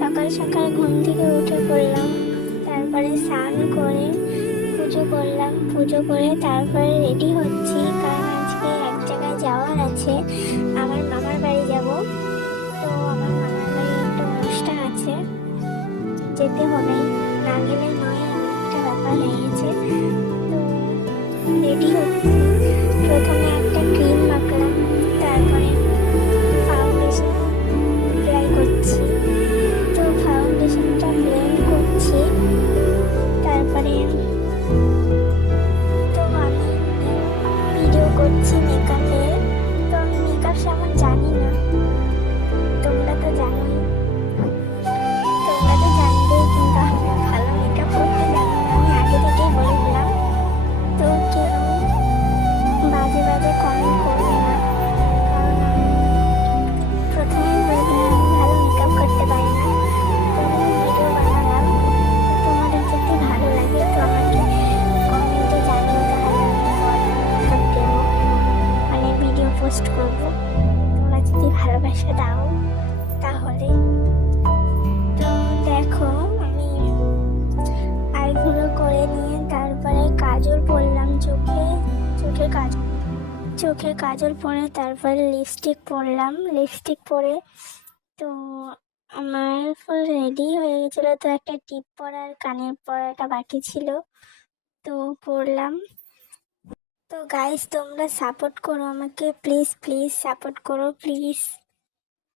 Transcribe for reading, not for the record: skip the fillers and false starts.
সকাল সকাল ঘুম থেকে উঠে পড়লাম, তারপরে স্নান করে পুজো করলাম। পুজো করে তারপরে রেডি হচ্ছি, কারণ আজকে এক জায়গায় যাওয়ার আছে। আমার মামার বাড়ি যাব। তো আমার মামার বাড়ি একটা অনুষ্ঠান আছে, যেতে হবে, না গেলে নয়, এমন একটা ব্যাপার হয়ে গেছে। তো রেডি হচ্ছি। প্রথমে একটা ক্রিম মাখলাম, তারপরে ফাউন্ডেশন অ্যাপ্লাই করছি। তো ফাউন্ডেশনটা ব্লেন্ড করছি, তারপরে তো আমি ভিডিও করছি মেকআপের। তো আমি মেকআপ সেমন জানি না, তোমরা তো জানোই, তোমরা তো জানবেই, কিন্তু আমি ভালো মেকআপ করতে জানি না, আমি আগে থেকেই বলে দিলাম। তো কেউ বাজে বাজে কমেন্ট করবে না, কারণ আমি প্রথমেই বলে দিলাম আমি ভালো মেকআপ করতে পারি না। তো আমি ভিডিও বানালাম, তো তোমাদের যদি ভালো লাগে তো আমাকে কমেন্টে জানিও, তাহলে আমি পরে মেকআপ দেবো, মানে ভিডিও পোস্ট করবো। তোমরা যদি ভালোবাসা দাও তাহলে। তো দেখো, আমি আইগুলো করে নিয়ে তারপরে কাজল পরলাম চোখে, চোখে কাজল পরে তারপরে লিপস্টিক পরলাম। লিপস্টিক পরে তো আমার ফুল রেডি হয়ে গেছিলো। তো একটা টিপ পরার কানের পরাটা বাকি ছিল, তো পরলাম। তো গাইস, তোমরা সাপোর্ট করো আমাকে, প্লিজ প্লিজ সাপোর্ট করো প্লিজ।